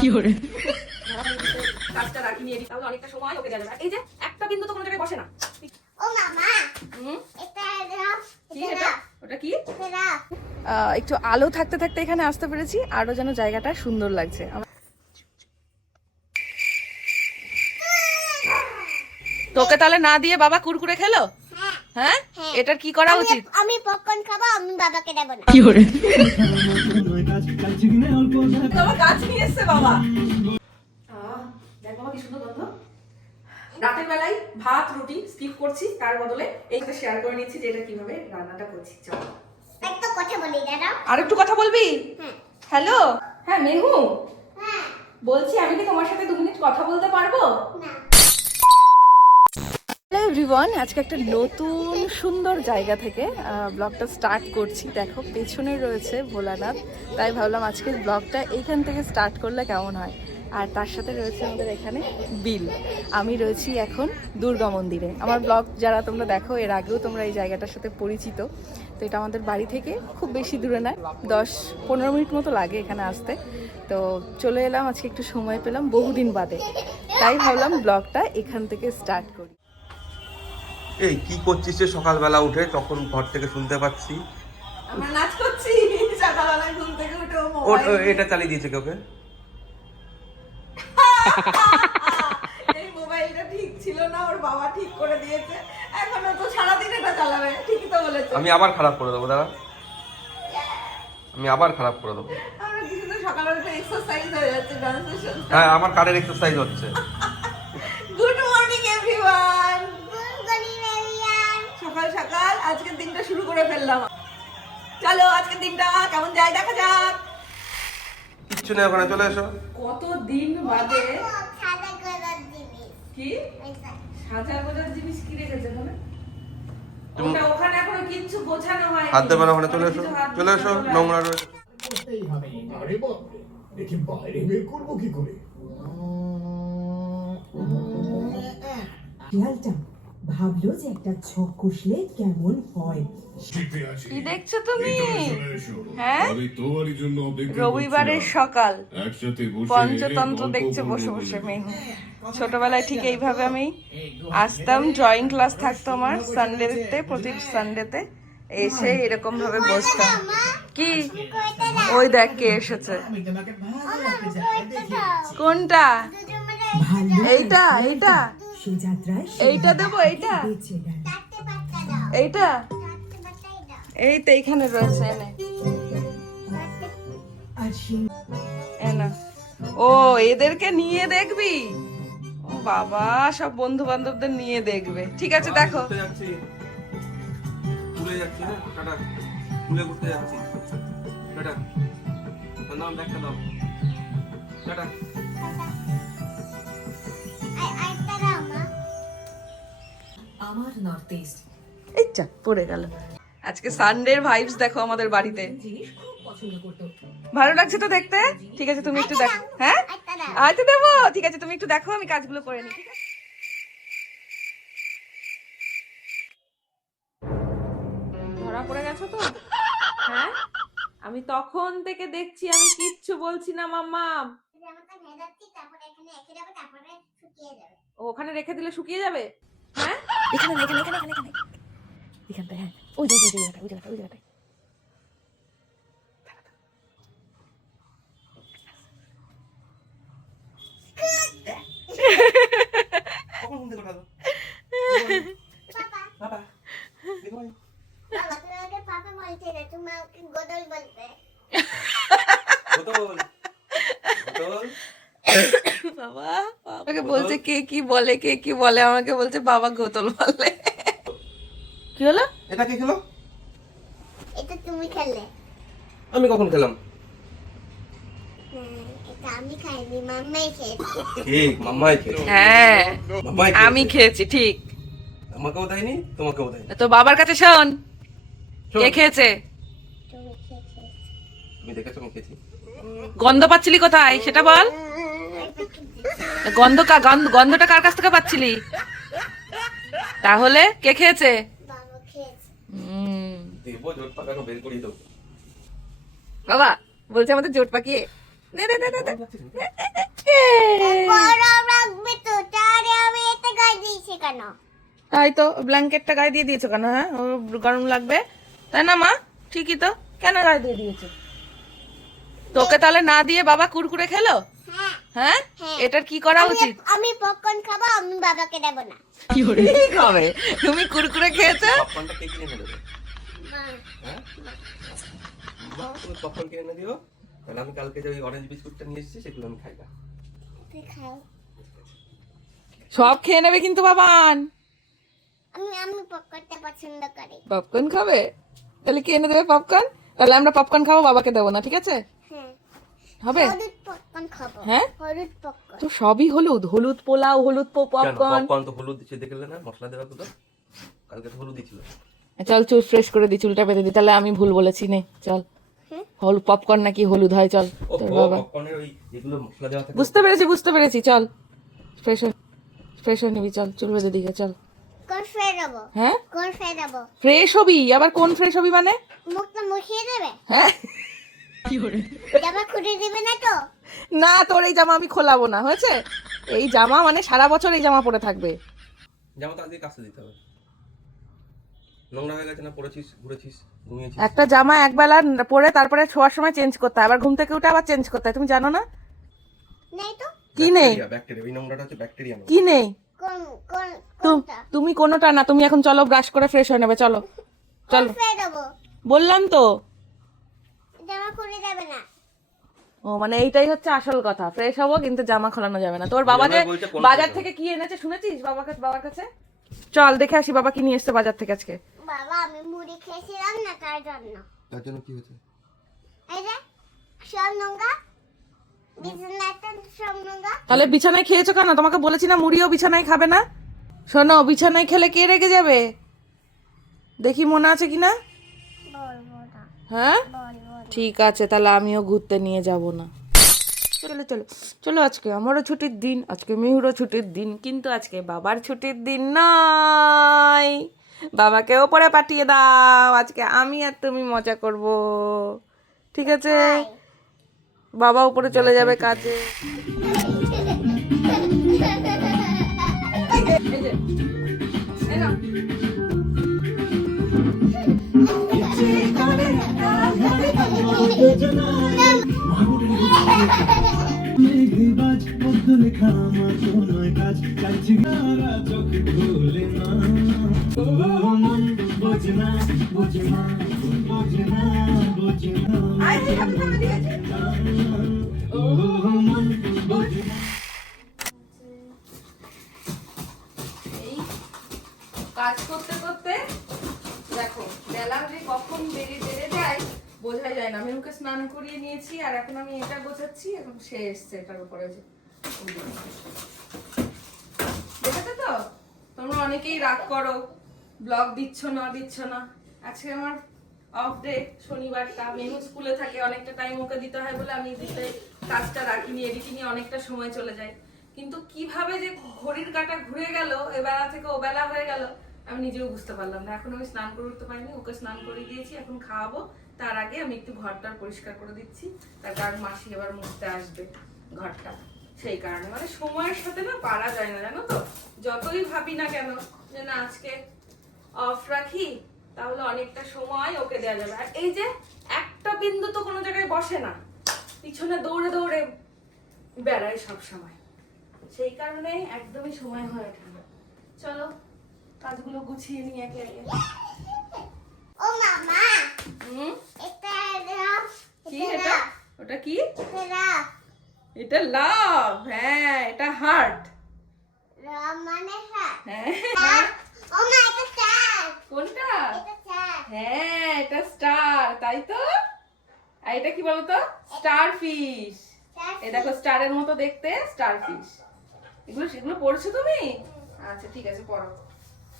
কি করে কাজটা রাখি নিয়ে দিই, তাহলে অনেকটা সময় ওকে দেওয়া যাবে। এই যে একটা বিন্দু তো কোনো জায়গায় বসে না। ও মামা, এটা দাও, কি এটা এটা? দাও, ওটা কি? এটা দাও। একটু আলো থাকতে থাকতে এখানে আসতে পেরেছি, আরো যেন জায়গাটা সুন্দর লাগছে। তোকে তাহলে না দিয়ে বাবা কুরকুরে খেলো? হ্যাঁ, হ্যাঁ, হ্যাঁ। এটার কি করা উচিত? আমি পপকর্ন খাবো, আমি বাবাকে দেব না। কি করে বাবা গাছ নিয়ে এসছে বাবা। দেখ বাবা কি সুন্দর গন্ধ। রাতের বেলায় ভাত রুটি স্কিপ করছি, তার বদলে এইটা শেয়ার করে নিচ্ছি যে এটা কিভাবে রান্নাটা করছি। চল একটা কথা বলি দাদা। আর একটু কথা বলবি? হ্যাঁ, হ্যালো, হ্যাঁ মেহু হ্যাঁ, বলছি, আমি কি তোমার সাথে 2 মিনিট কথা বলতে পারবো? না। হ্যালো এভরিওয়ান, আজকে একটা নতুন সুন্দর জায়গা থেকে ব্লগটা স্টার্ট করছি। দেখো পেছনে রয়েছে ভোলানাথ, তাই ভাবলাম আজকের ব্লগটা এইখান থেকে স্টার্ট করলে কেমন হয়। আর তার সাথে রয়েছে আমাদের এখানে বিল। আমি রয়েছি এখন দুর্গা মন্দিরে। আমার ব্লগ যারা তোমরা দেখো, এর আগেও তোমরা এই জায়গাটার সাথে পরিচিত। তো এটা আমাদের বাড়ি থেকে খুব বেশি দূরে নয়, 10-15 মিনিট মতো লাগে এখানে আসতে। তো চলে এলাম, আজকে একটু সময় পেলাম বহুদিন বাদে, তাই ভাবলাম ব্লগটা এখান থেকে স্টার্ট করি। এই কি করছিস রে? সকালবেলা উঠে তখন ঘর থেকে শুনতে পাচ্ছি আমরা নাচ করছি সকালবেলায় ঘুম থেকে উঠে। এটা চালিয়ে দিয়েছে ওকে। এই মোবাইলটা ঠিক ছিল না, ওর বাবা ঠিক করে দিয়েছে। এখনো তো সারাদিন এটা চালাবে। ঠিকই তো বলেছে। আমি আবার খারাপ করে দেবো, দাঁড়া, আমি আবার খারাপ করে দেবো। আমরা কিছু তো সকালে উঠে এক্সারসাইজ হয়ে যাচ্ছে, ডান্সের সাথে। হ্যাঁ, আমার কানের এক্সারসাইজ হচ্ছে। Good morning everyone. Good morning everyone. সকাল সকাল আজকের দিনটা শুরু করে ফেললাম। চলো আজকের দিনটা কেমন যায় দেখা যাক। কিচ্ছু নেই, ওখানে চলে এসো। কত দিন বাদে সাদা কালার জিনিস। কি এইটা। সাজা গোজার জিনিস কি রেখেছে ওখানে? তুমি- ওটা ওখানে এখনো কিচ্ছু গোছানো হয়নি। হাত দেবে না, ওখানে চলে এসো, কিছু হাত চলে এসো, গোছানো নোংরা রয়েছে। করতেই হবে। আরে বাপরে, দেখি বাইরে বের করবো কি করে? শিয়ালটা ভাবলো যে একটা ছক কষলে কেমন হয়। জিপে আছে। কি দেখছো তুমি? চলে এসো। হ্যাঁ? আমি তোমারই জন্য অপেক্ষা রবিবারের করছিলাম। সকাল একসাথে বসে পঞ্চতন্ত্র গল্প দেখছে করবো বসে বলে। বসে মেহু। ছোটবেলায় ঠিক এইভাবে আমি আসতাম, ড্রয়িং ক্লাস থাকতো আমার সানডেতে, প্রতি সানডেতে এসে এরকম ভাবে বসতাম। কি ওই দেখ কে এসেছে। কোনটা? ভালো এইটা এইটা সে যাত্রায় সে এইটা দেবো, এইটা বেঁচে গেল। চারটে পাতা দাও। এইটা চারটে পাতাই দাও। এই তো এইখানে রয়েছে, এনে আর সে এনা। ও এদেরকে নিয়ে দেখবি? ও বাবা, সব বন্ধু বান্ধবদের নিয়ে দেখবে। ঠিক আছে দেখো। ঘুরতে যাচ্ছি, ঘুরে যাচ্ছি, হ্যাঁ, টাটা। ঘুরে ঘুরতে যাচ্ছি, টাটা। নাম দেখা দাও, টাটা। আরেকটা দাও মা। আমার নর্থ ইস্ট এই যা পড়ে গেল। আজকে সানডের ভাইবস দেখো আমাদের বাড়িতে। জিনিস খুব পছন্দ করতো। ভালো লাগছে তো দেখতে? ঠিক আছে তুমি একটু দেখো। হ্যাঁ আরেকটা দাও। আয়তো দেবো, ঠিক আছে তুমি একটু দেখো, আমি কাজগুলো করে নিই। ঠিক আছে? ধরা পড়ে গেছো তো? হ্যাঁ, আমি তখন থেকে দেখছি, আমি কিচ্ছু বলছি না মাম্মা। জামাটা ভেজাচ্ছি, তারপরে এখানে রেখে দেবো, তারপরে শুকিয়ে যাবে। ওখানে রেখে দিলে শুকিয়ে যাবে? হ্যাঁ, এখানে না, এখানে এখানে এখানে এখানে এখানটা, হ্যাঁ, ওই যে ওই জায়গাটা, ওই জায়গাটা, ওই জায়গাটায়। কখন ঘুম থেকে ওঠা? পাপা, বাবা, দেখো নি। বাবা, তুমি আমাকে পাপা বলছে না, তুমি আমাকে গোদল বলতে। বোতল, বোতল। বাবা আমাকে বলছে কে কি বলে, কে কি বলে, আমাকে বলছে বাবা গোতল বলে। কি হলো? এটা কে খেলো? এটা তুমি খেলে। আমি কখন খেলাম? এটা আমি খাইনি, মাম্মাই খেয়েছে। ঠিক, মাম্মাই খেলো। হ্যাঁ মাম্মাই আমি খেয়েছি, ঠিক। আমাকেও দেয়নি, তোমাকেও দেয়নি। তো বাবার কাছে শোন, শোন, কে খেয়েছে? তুমি খেয়েছে। তুমি দেখেছো আমি খেয়েছি? গন্ধ পাচ্ছিলি কোথায় সেটা বল। গন্ধটা কার কাছ থেকে পাচ্ছিলি? তাহলে কে খেয়েছে? বাবা খেয়েছে। দেবো, জোট পাকানো বের করিয়ে দেবো। বাবা বলছে আমাদের জোট পাকিয়ে দে দে দে দে দে। গরম লাগবে তো, তাহলে আমি এটা গায়ে দিয়েছি কেন? তাই তো, ব্ল্যাঙ্কেটটা গায়ে দিয়ে দিয়েছো কেন? হ্যাঁ, ও গরম লাগবে তাই না মা? ঠিকই তো, কেন গায়ে দিয়ে দিয়েছো? তোকে তাহলে না দিয়ে বাবা কুরকুরে খেলো? হ্যাঁ, হ্যাঁ, হ্যাঁ। এটার কি করা উচিত? আমি পপকর্ন খাবো, আমি বাবাকে দেবো না। ঠিক হবে, তুমি কুরকুরে খেয়েছো? পপকর্নটা কে কিনে এনে দেবে? হ্যাঁ বাবা, তুমি পপকর্ন কিনে এনে দিও, তাহলে আমি কালকে যে ওই অরেঞ্জ বিস্কুটটা নিয়ে এসেছি সেগুলো আমি খাই না। তুই খাও। সব খেয়ে নেবে কিন্তু বাবান। আমি পপকর্নটা পছন্দ করি। পপকর্ন খাবে? তাহলে কি এনে দেবে পপকর্ন? তাহলে আমরা পপকর্ন খাবো, বাবাকে দেবো না, ঠিক আছে? হ্যাঁ, হবে? হলুদ পপকর্ন খাবো। হ্যাঁ? হলুদ পপকর্ন। তো সবই হলুদ, হলুদ পোলাও, হলুদ কেন পপকর্ন। পপকর্ন তো হলুদ দিচ্ছে দেখলে না, মশলা দেওয়া তো কালকে তো হলুদই ছিল। চল চুল ফ্রেশ করে দি, চুলটা বেঁধে দি, তাহলে আমি ভুল বলেছি নে চল। হুম? হলুদ পপকর্ন নাকি হলুদ হয়? চল ও তোর বাবা। পপকর্নের ওই যেগুলো মশলা দেওয়া থাকে। বুঝতে পেরেছি, চল ফ্রেশ হয়ে নিবি, চল চুল বেঁধে দিকে চল। কোন ফ্রাই দেবো? হ্যাঁ, কোন ফ্রাই দেবো? ফ্রেশ হবি? আবার কোন ফ্রেশ হবি মানে? মুখটা মুখিয়ে দেবে? হ্যাঁ, জামা খুলে দিবে না তো? না তোর এই জামা আমি খোলাবো না, হয়েছে? এই জামা মানে সারা বছর এই জামা পরে থাকবে। জামা তো আজকে কাচতে দিতে হবে, নোংরা হয়ে গেছে না, পড়েছিস, ঘুরেছিস, ঘুমিয়েছিস। একটা জামা একবেলা পরে তারপরে শোয়ার সময় চেঞ্জ করতে হয়, আবার ঘুম থেকে উঠে আবার চেঞ্জ করতে হয়, তুমি জানো না? নেই তো? কি নেই? ব্যাকটেরিয়া, এই নোংরাটা হচ্ছে ব্যাকটেরিয়া। কি নেই? কোন কোনটা? তুমি কোনোটা না, তুমি এখন চলো ব্রাশ করে ফ্রেশ হয়ে নেবে, চলো কোন চলো। ফ্রাই দেবো? বললাম তো। জামা খুলে দেবে না? ও মানে এইটাই হচ্ছে আসল কথা, ফ্রেশ হবো কিন্তু জামা খোলানো যাবে না। তোর বাবা যে বলছে কোন বাজার ফ্রেশ থেকে কি এনেছে শুনেছিস? বাবার কাছে চল দেখে আসি বাবা কি নিয়ে এসছে বাজার থেকে আজকে। বাবা, আমি মুড়ি খেয়েছিলাম না, তার জন্য। তার জন্য কি হয়েছে? এই যে সব নোংরা, বিছানাটা সব নোংরা। তাহলে বিছানায় খেয়েছো কেন? তোমাকে বলেছি না মুড়িও বিছানায় খাবে না। শোনো, বিছানায় খেলে কে রেগে যাবে দেখি, মনে আছে কিনা? বলবো না, হ্যাঁ, বলবো না। ঠিক আছে, তাহলে আমিও ঘুরতে নিয়ে যাব না। চলো চলো চলো, আজকে আমারও ছুটির দিন, আজকে মেহুরও ছুটির দিন, কিন্তু আজকে বাবার ছুটির দিন নয়। বাবাকেও পরে পাঠিয়ে দাও, আজকে আমি আর তুমি মজা করব, ঠিক আছে? বাবা উপরে চলে যাবে কাজে। মেঘবাজ পদ্ম লেখা আমার তোমায় কাজ চাইছি গারা চোখ খুলে না। ও মন বোঝে না, বোঝে না, বোঝে না, বোঝে না। ও মন বোঝে না। এই কাজ করতে করতে দেখো বেলা যে কখন বেড়ে যায় বোঝাই যায় না। মেনুকে স্নান করিয়ে নিয়েছি আর এখন আমি এটা গোছাচ্ছি, এখন সে এসছে এটার উপরে যে। দেখেছো তো, তোমরা অনেকেই রাগ করো ব্লগ দিচ্ছ না। আজকে আমার অফ ডে, শনিবারটা। মেনু স্কুলে থাকে, অনেকটা টাইম ওকে দিতে হয় বলে আমি দিতে কাজটা রাখিনি, এডিটিংয়ে অনেকটা সময় চলে যায়। কিন্তু কিভাবে যে ঘড়ির কাঁটা ঘুরে গেল, এ বেলা থেকে ও বেলা হয়ে গেল, আমি নিজেও বুঝতে পারলাম না। এখন আমি স্নান করে উঠতে পারিনি, ওকে স্নান করে দিয়েছি, এখন খাওয়াবো। তার আগে আমি একটু ঘরটা পরিষ্কার করে দিচ্ছি, তার কারণ মাসি এবার মুছতে আসবে ঘরটা, সেই কারণে। মানে সময়ের সাথে না পারা যায় না, জানো তো? যতই ভাবি না কেন যে না আজকে অফ রাখি, তাহলে অনেকটা সময় ওকে দেওয়া যাবে। আর এই যে একটা বিন্দু তো কোনো জায়গায় বসে না, পিছনে দৌড়ে দৌড়ে বেড়ায় সব সময়, সেই কারণে একদমই সময় হয়ে ওঠে না। চলো কাজগুলো গুছিয়ে নিই একে একে। ও মামা, হুম, এটা রাফ, কি এটা? ওটা কি? রাফ। এটা লাভ, হ্যাঁ এটা হার্ট। রাফ মানে হ্যাঁ। হ্যাঁ, ও মা, এটা চার। কোনটা? এটা চার। হ্যাঁ এটা স্টার, তাই তো? আর এটা কি বলতো? Star fish. এই দেখো স্টারের মতো দেখতে, স্টার ফিশ। সেগুলো পড়ছো তুমি? আচ্ছা ঠিক আছে,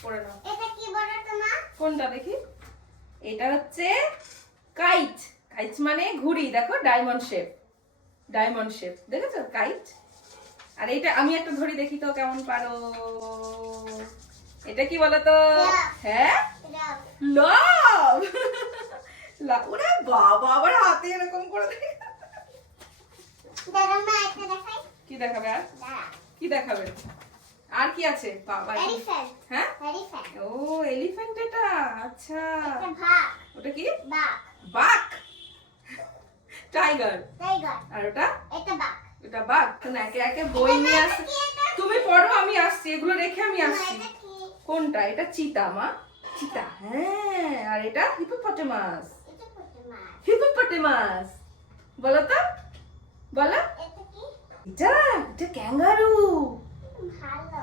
পড়ে নাও। এটা কি বলো তোমার? কোনটা দেখি? এটা হচ্ছে কাইট। কাইট মানে ঘুড়ি, দেখো ডায়মন্ড শেপ, দেখেছো কাইট? আর এইটা আমি একটা ধরি, দেখি তো কেমন পারো। এটা কি বলতো? হ্যাঁ, রাফ। লাভ। ওরে বাবা, আবার হাতে এরকম করে দেখে। দাঁড়া মা একটা দেখাই কি দেখাবে আর দাঁড়া কি দেখাবে আর কি আছে বাবা এলিফ্যান্ট হ্যাঁ এলিফ্যান্ট ও এলিফ্যান্ট এটা আচ্ছা একটা ভাগ ওটা কি বাঘ বাঘ টাইগার টাইগার আর ওটা একটা বাঘ এটা বাঘ তুমি একে একে বই নিয়ে আসো তুমি পড়ো আমি আসছি এগুলো রেখে আমি আসছি এটা কি কোনটা এটা চিতা মা চিতা হ্যাঁ আর এটা হিপোপটেমাস এটা করতে মা হিপোপটেমাস বলো তো বলো এটা কি এটা এটা ক্যাঙ্গারু ভালো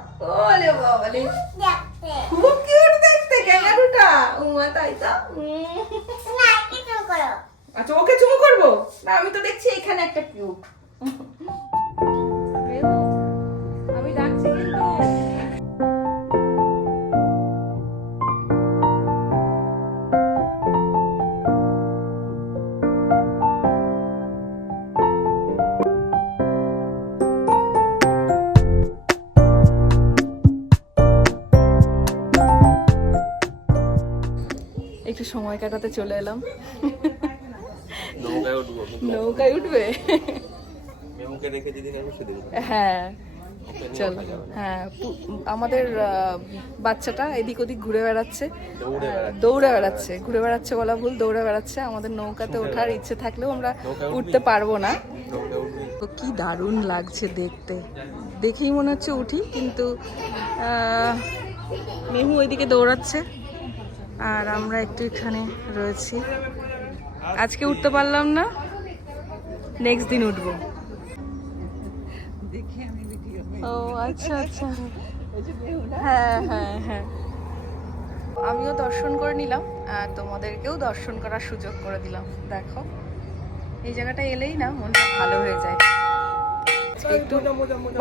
ওলে বাবালে দেখতে খুব কিউট দেখতে ক্যাঙ্গারুটা উমা তাই তো না কি তুমি করো আচ্ছা ওকে চুমু করবো না আমি তো দেখছি এখানে একটা কিউট আমি ডাকছি কিন্তু একটু সময় কাটাতে চলে এলাম। নৌকায় উঠবো নৌকায় উঠবে? মেমুকে রেখে যেদিন আসবো সেদিন হ্যাঁ চলো। হ্যাঁ আমাদের বাচ্চাটা এদিক ওদিক ঘুরে বেড়াচ্ছে, দৌড়ে বেড়াচ্ছে, ঘুরে বেড়াচ্ছে বলা ভুল, দৌড়ে বেড়াচ্ছে। আমাদের নৌকাতে ওঠার ইচ্ছে থাকলেও আমরা উঠতে পারবো না। নৌকায় উঠবি তো কি দারুণ লাগছে দেখতে, দেখেই মনে হচ্ছে উঠি, কিন্তু মেহু ওইদিকে দৌড়াচ্ছে আর আমরা একটু এখানে রয়েছি। আজকে উঠতে পারলাম না, নেক্সট দিন উঠবো। ও আচ্ছা আচ্ছা, হ্যাঁ হ্যাঁ হ্যাঁ। আমিও দর্শন করে নিলাম আর তোমাদেরকেও দর্শন করার সুযোগ করে দিলাম। দেখো এই জায়গাটা এলেই না মনটা ভালো হয়ে যায়। একটু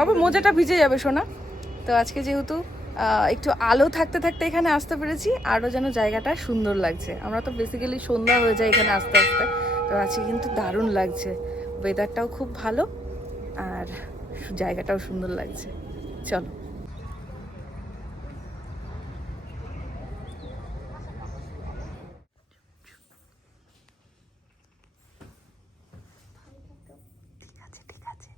বাবা মোজাটা ভিজে যাবে সোনা। তো আজকে যেহেতু একটু আলো থাকতে থাকতে এখানে আসতে পেরেছি, আরও যেন জায়গাটা সুন্দর লাগছে। আমরা তো বেসিক্যালি সন্ধ্যা হয়ে যায় এখানে আসতে আসতে, তো আজকে কিন্তু দারুণ লাগছে, ওয়েদারটাও খুব ভালো আর জায়গাটাও সুন্দর লাগছে। চলো ঠিক আছে ঠিক আছে।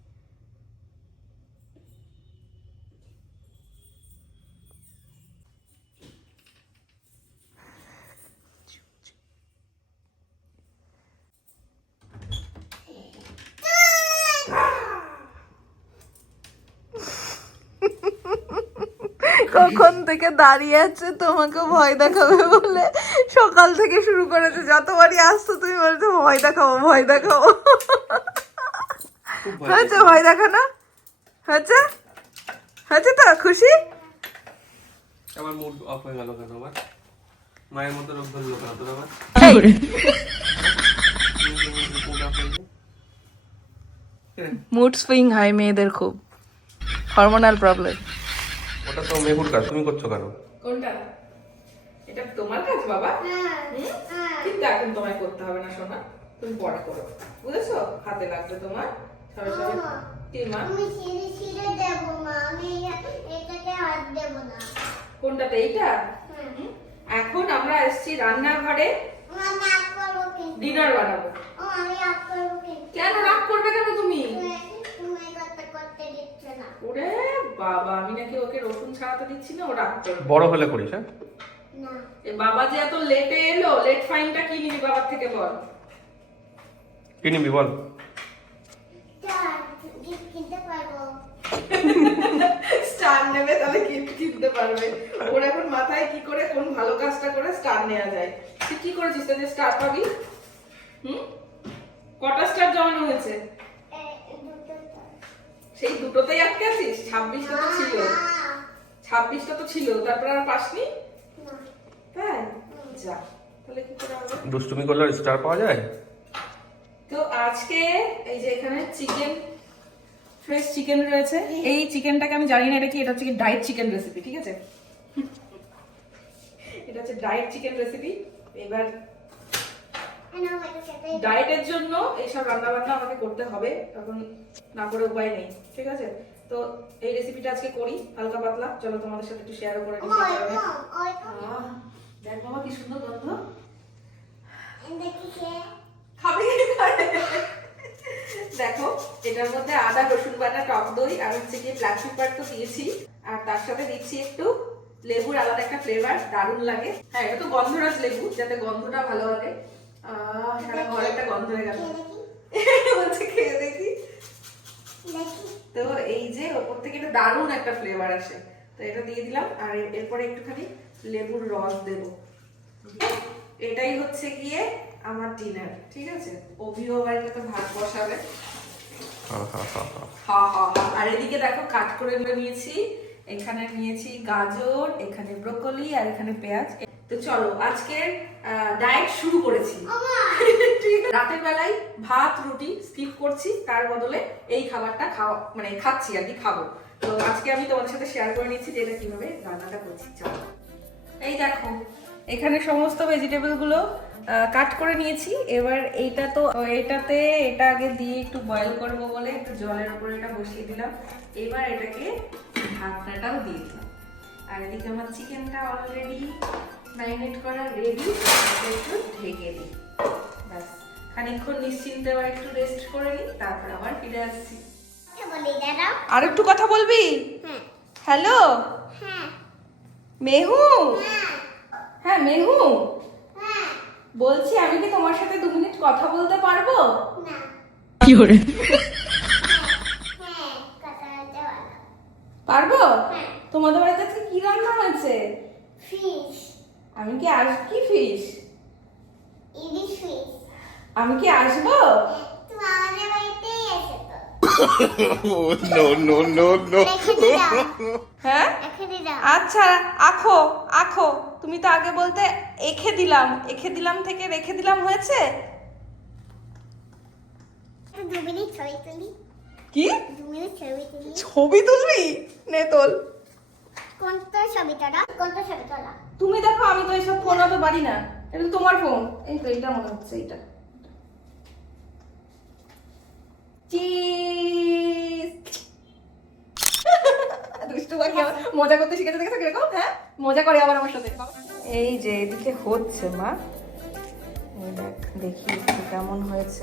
কখন থেকে দাঁড়িয়ে আছে তোমাকে ভয় দেখাবে বলে, সকাল থেকে শুরু করেছে, যতবারই আসতো তুমি বলছো ভয় দেখাবো ভয় দেখাবো। হয়েছে ভয় দেখানো? হয়েছে হয়েছে তো? খুশি? আমার মুড অফ হয়ে গেল কেন? আমার মায়ের মতো রোগ ধরলো কেন তোর? আমার মুড সুইং হয় মেয়েদের খুব, হরমোনাল প্রবলেম। ওটা তো মেহুর কাজ, তুমি করছো কেন? কোনটা? এটা তোমার কাজ বাবা। কিন্তু এখন তোমায় করতে হবে না সোনা, তুমি পড়া করো, বুঝেছো? হাতে লাগবে তোমার সবাই সবাই। কি মা? আমি ছিঁড়ে ছিঁড়ে দেবো মা, আমি এটাকে হাত দেবো না। কোনটাতে? এইটা? এখন আমরা এসেছি রান্নাঘরে, আমি রাগ করবো কিন্তু। ডিনার বানাবো। আমি রাগ করবো কিন্তু। কেন রাগ করবে কেন তুমি? তুমি করতে করতে দিচ্ছে না। ওরে বাবা, আমি নাকি ওকে রসুন ছাড়াতে দিচ্ছি না, ও রাগ করবে। বড় হলে করিস? হ্যাঁ না। এ বাবা যে এত লেটে এলো, লেট ফাইনটা কি নিবি বাবার থেকে বল? কি নিবি বল? গিফট কিনতে পারবো। স্টার নেবে, তাহলে গিফট কিনতে পারবে। ওর এখন মাথায় কি করে কোন ভালো কাজটা করে স্টার নেওয়া যায়। তুই কি করেছিস তাহলে স্টার পাবি? কটা স্টার জমানো হয়েছে? সেই দুটোতেই আটকে আছিস? 26টা তো ছিল, 26টা তো ছিল, তারপর আর পাসনি? তাই যা, তাহলে কি করে হবে? দুষ্টুমি করলে স্টার পাওয়া যায়? তো আজকে এই যে এখানে চিকেন, ফ্রেশ চিকেন রয়েছে। এই চিকেনটাকে আমি জানি না এটা কি, এটা হচ্ছে ডায়েট চিকেন রেসিপি, ঠিক আছে? এটা হচ্ছে ডায়েট চিকেন রেসিপি। এবার ডায়েটের জন্য এইসব রান্না বান্না আমাকে করতে হবে, এখন না করে উপায় নেই, ঠিক আছে? তো এই রেসিপিটা আজকে করি হালকা পাতলা, চলো তোমাদের সাথে একটু শেয়ারও করে নিই। দেখ বাবা কি সুন্দর গন্ধ। খাবে দেখো এটার মধ্যে আদা রসুন বাটা, টক দই আর হচ্ছে কি ব্ল্যাক পেপার তো দিয়েছি, আর তার সাথে দিচ্ছি একটু লেবুর আলাদা একটা ফ্লেভার, দারুণ লাগে। হ্যাঁ এটা তো গন্ধরাজ লেবু, যাতে গন্ধটা ভালো লাগে। সারা ঘরে একটা গন্ধ হয়ে গেল, বলছে খেয়ে দেখি। তো এই যে ওপর থেকে একটা দারুণ একটা ফ্লেভার আসে, তো এটা দিয়ে দিলাম। আর এরপরে একটুখানি লেবুর রস দেব। এটাই হচ্ছে গিয়ে আমার ডিনার, ঠিক আছে। অভিও বাড়িতে তো ভাত বসাবে। আর এদিকে দেখো কাট করে নিয়েছি, এখানে নিয়েছি গাজর, এখানে ব্রোকলি আর এখানে পেঁয়াজ। তো চলো আজকের ডায়েট শুরু করেছি। রাতের বেলায় ভাত রুটি স্কিপ করছি, তার বদলে এই খাবারটা খাচ্ছি আর কি, খাবো। তো আজকে আমি তোমাদের সাথে শেয়ার করে নিচ্ছি যে এটা কিভাবে রান্নাটা করছি। চলো এই দেখো এখানে সমস্ত ভেজিটেবল গুলো কাট করে নিয়েছি। এবার এটাতে এটা আগে দিয়ে একটু বয়েল করব বলে একটু জলের উপরে এটা বসিয়ে দিলাম। এবার এটাকে ঢাকনাটাও দিয়ে দিলাম। আর এদিকে আমার চিকেনটা অলরেডি ম্যারিনেট করা রেডি, একটু ঢেকে দিই। ব্যাস খানিকক্ষণ নিশ্চিন্তে আবার একটু রেস্ট করে নিই, তারপর আবার ফিরে আসছি। আর একটু কথা বলবি? হ্যালো মেহু। হ্যাঁ মেহু, বলছি আমি কি তোমার সাথে 2 মিনিট কথা বলতে পারবো? কি করে পারবো? তোমাদের বাড়িতে আজকে কি রান্না হয়েছে? ফিশ। আমি কি কি ফিশ? ইলিশ ফিশ। আমি কি আসবো? তুমি আমাদের বাড়িতেই এসে তো। no. হ্যাঁ এখানে দাও। আচ্ছা আখো তুমি তো আগে বলতে এখে দিলাম থেকে রেখে দিলাম হয়েছে। 2 মিনিট ছবি তুলি। কি 2 মিনিট ছবি তুলি। ছবি তুলবি? নে তোল। কোনটা ছবিটা? কোনটা ছবিটা? তুমি দেখো, আমি তো এইসব ফোন অত পারি না, এটা তো তোমার ফোন। এই তো এইটা মনে হচ্ছে, এইটা। দুষ্টু পাখি আবার মজা করতে শিখেছে, দেখেছো কিরকম? হ্যাঁ মজা করে আবার আমার সাথে। এই যে এদিকে হচ্ছে মা, এই দেখ দেখি একটু কেমন হয়েছে।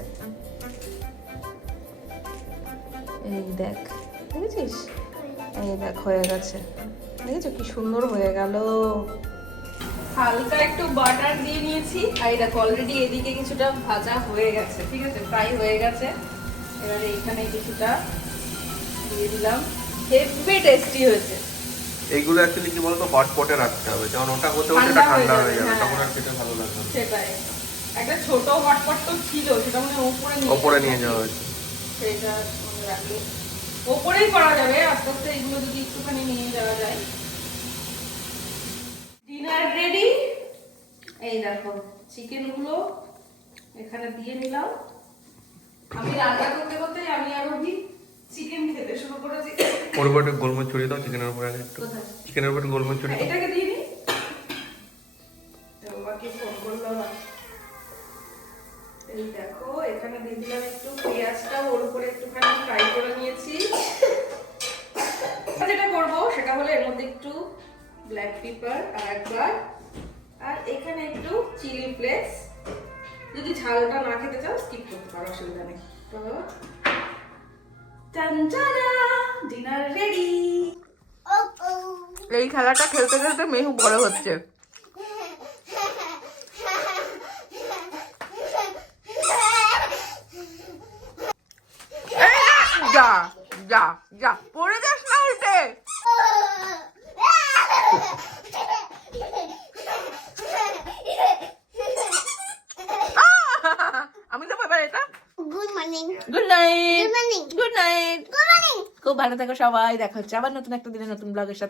এই দেখ, দেখেছিস? এই দেখ হয়ে গেছে, দেখেছো কি সুন্দর হয়ে গেল। হালকা একটু বাটার দিয়ে নিয়েছি, আর দেখো অলরেডি এদিকে কিছুটা ভাজা হয়ে গেছে, ঠিক আছে, ফ্রাই হয়ে গেছে। এবারে এখানে কিছুটা দিয়ে দিলাম, হেভি টেস্টি হয়েছে। এইগুলো অ্যাকচুয়ালি কি বলতো হট পটে রাখতে হবে, যেমন ওটা হতে হতে ঠান্ডা ঠান্ডা হয়ে হয়ে যাবে, যাবে, তখন হ্যাঁ। আর খেতে ভালো লাগবে না। সেটাই, একটা ছোট হটপট তো ছিল, সেটা মানে ওপরে নিয়ে যাওয়া হয়েছে। সেটা মনে রাখলে ওপরেই করা যাবে, আস্তে আস্তে এগুলো যদি একটুখানি নিয়ে যাওয়া যায়। Dinner ready. এই দেখো চিকেন গুলো এখানে দিয়ে নিলাম। আমি রান্না করতে করতে আমি আর অভি চিকেন খেতে শুরু করেছি। ওর উপরে একটু গোলমরিচ ছড়িয়ে দাও, চিকেনের উপরে একটু। কোথায়? চিকেনের উপরে একটু গোলমরিচ ছড়িয়ে দাও। এটাকে দিয়ে নি। তো বাকি ফোন করলাম। এই দেখো এখানে দিয়ে দিলাম একটু পেঁয়াজটা, ওর উপরে একটুখানি ফ্রাই করে নিয়েছি। যেটা করবো সেটা হলো এর মধ্যে একটু ব্ল্যাক পেপার আর একবার, আর এখানে একটু চিলি ফ্লেক্স। যদি ঝালটা না খেতে চাও স্কিপ করতে পারো, অসুবিধা নেই। তো টানটানা, ডিনার রেডি। এই খেলাটা খেলতে খেলতে মেহু বড় হচ্ছে। যা যা যা, পড়ে যাস না উল্টে। আমি তো পারবো এটা। Good morning. Good night. Good morning. Good night. Good morning. খুব ভালো থেকো সবাই, দেখা হচ্ছে আবার নতুন একটা দিনে নতুন ব্লগের সাথে।